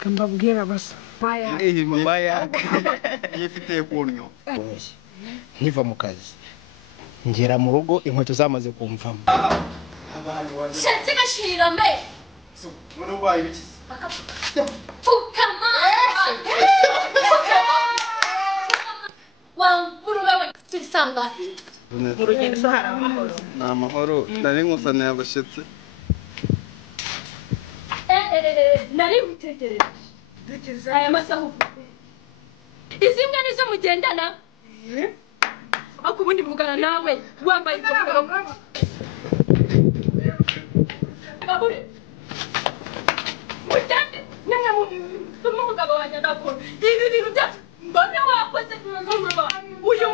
Kambabwira basa. Maya. Maya. Yifite kunyo. Nkiva mu kazi. Ngera mu rugo inkweto zamaze kumvamo. Shatse gashirira mbe. None ubaye ibiki? Fukama. Wangurube we tisanga. Urugendo sahara amahoro. Namahoro, nari nkusane yabashitse. Nari gutekereza. Aya masahu. Izimwe nizo mugendana. Akubundi mugana nawe wambaye ikopero. Babure. Mutande nanga mu mugabo wanjye ndakora. Ibi bintu bya mbona wakoze n'umurwa. Uyu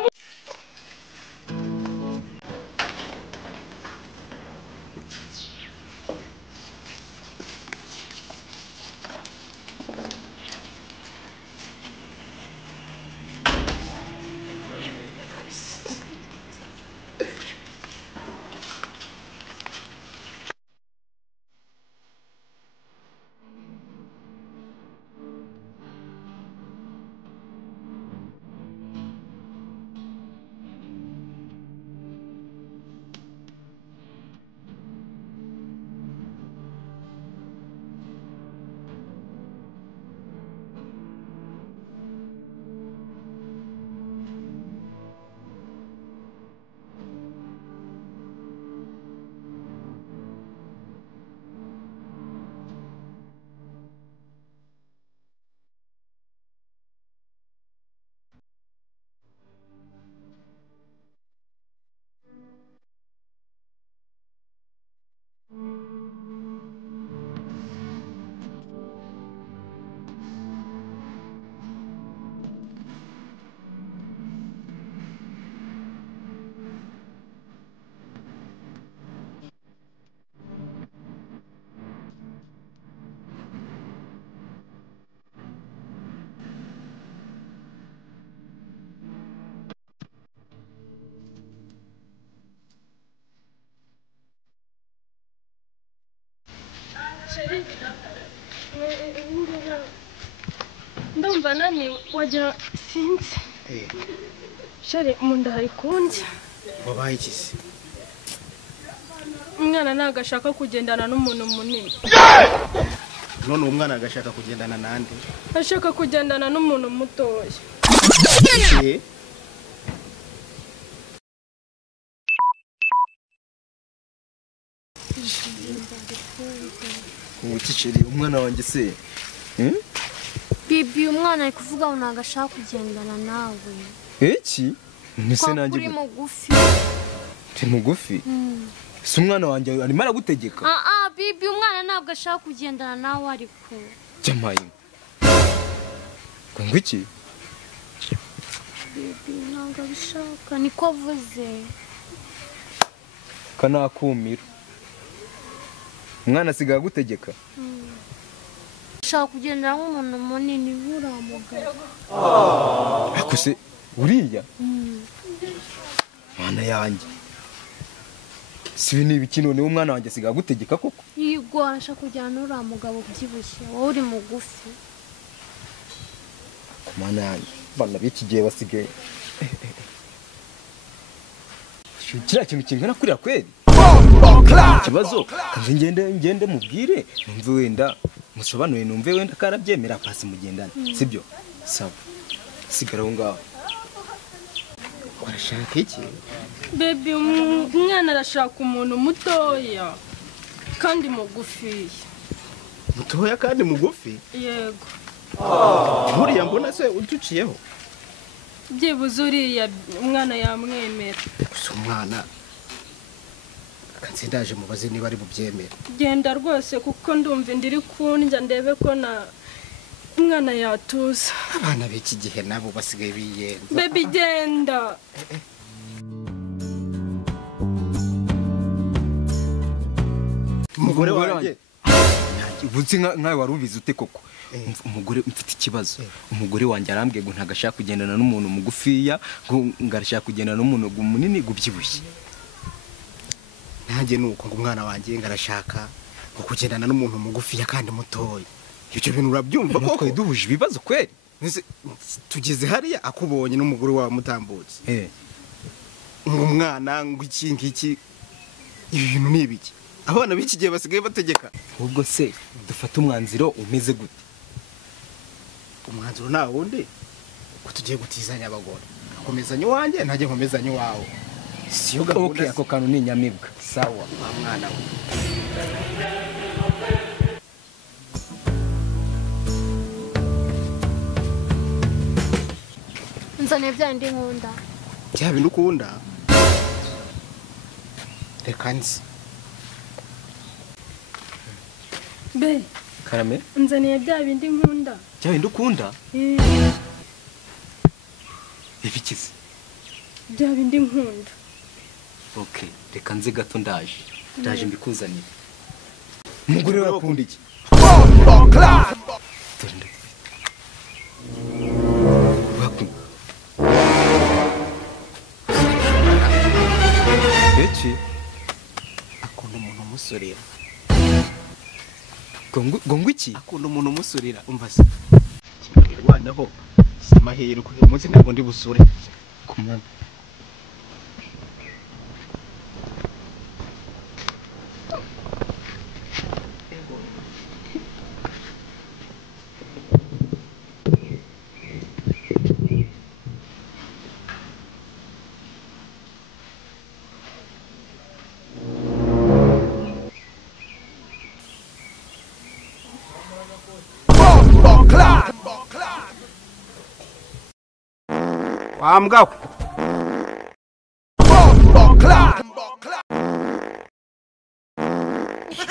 ndumva nani wagira sinzi. Shari munda hari kundi. Wabaye ikisi. Umwana nagashaka kugendana n'umuntu munini. None umwana agashaka kugendana nande? Ashaka kugendana n'umuntu mutoya. Ubukiciri umwana wanjye se. Bibi umwana ari kuvuga ngo nagashaka kugendana nawe. Iki? Nise nanjye. Kuri mugufi. Ti mugufi? Si umwana wanjye arimo aragutegeka. Bibi umwana ntabwo ashaka kugendana nawe ariko. Jamaye. Ngo iki? Bibi ntabwo abishaka niko avuze. Kanakumira. Umwana asigaye agutegeka. Ashaka kugendana nk'umuntu munini uramugaye. Akuse uriya? Mwana yanjye. Si ni ibiki none umwana wanjye asigaye agutegeka koko? Yego ashaka kujyana uriya ubyibushye wowe uri mugufi. Mwana yanjye bana biki gihe basigaye. Kiriya kintu kingana kuriya kweli? Ikibazo kandi ngende mubwire numve wenda musobanuye numve wenda karabyemera pasi mugendana sibyo sawa sigara aho ngaho. Warashaka iki? Baby umwana arashaka umuntu mutoya kandi mugufi. Mutoya kandi mugufi? Yego. Buriya mbona se utuciyeho? Byibuze uriya umwana yamwemera. Gusa umwana kansindaje mubaze niba ari bubyemera. Genda rwose kuko ndumva ndiri kundya ndebe ko na umwana yatuza. Abana b'iki gihe nabo basigaye biyenza. Baby genda. Umugore wanjye ubutsi nkawe warubize ute koko? Umugore mfite ikibazo. Umugore wanjye arambwiye ngo ntagashaka kugendana n'umuntu mugufiya ngo ngarashaka kugendana n'umuntu munini gubyibushye. Nanjye nuko ngo umwana wanjye ngarashaka ngo kugendana n'umuntu mugufiya kandi mutoya. ibyo bintu urabyumva koko koko duhuje ibibazo kweli tugeze hariya akubonye n'umugore wawe mutambutse ngo umwana ngo iki ngiki ibintu ni ibiki abana b'iki gihe basigaye bategeka ubwo se dufata umwanzuro umeze gute umwanzuro nta wundi ko tugiye gutizanya abagore akomezanya uwanjye ntajye nkomezanya uwawe siyo gahunda ako kantu ni inyamibwa sawa mwana we nzane bya ndi nkunda bya bintu ukunda reka nzi be karame nzaniye bya bindi nkunda bya bindi ukunda ibikize bya bindi nkunda okay reka nzi gato ndaje mbikuzanire umugore wawe akunda iki Eki akunda umuntu umusurira gongo iki akunda umuntu umusurira umva se kirwanaho samahirwe umunsi ntabwo ndi busure kumana Wambwa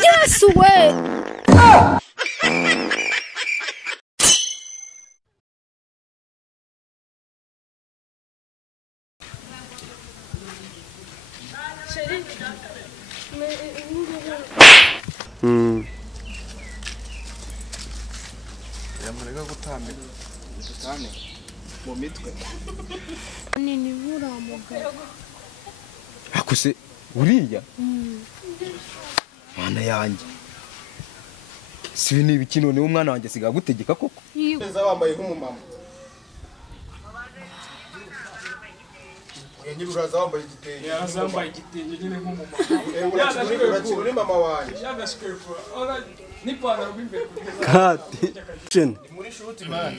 Yes way. Yamurega gutambira dutane mu mitwe Nini bura mugabo. akuse uriya mana yanjye si ni ibiki none umwana wanjye siga gutegeka koko neza wambaye nk'umumama uraza wambaye igitenge yazambaye igitenge nyine nk'umumama urakiri mama wanjye yagashwepo n'ipantaro b'imbere kati muri shuti man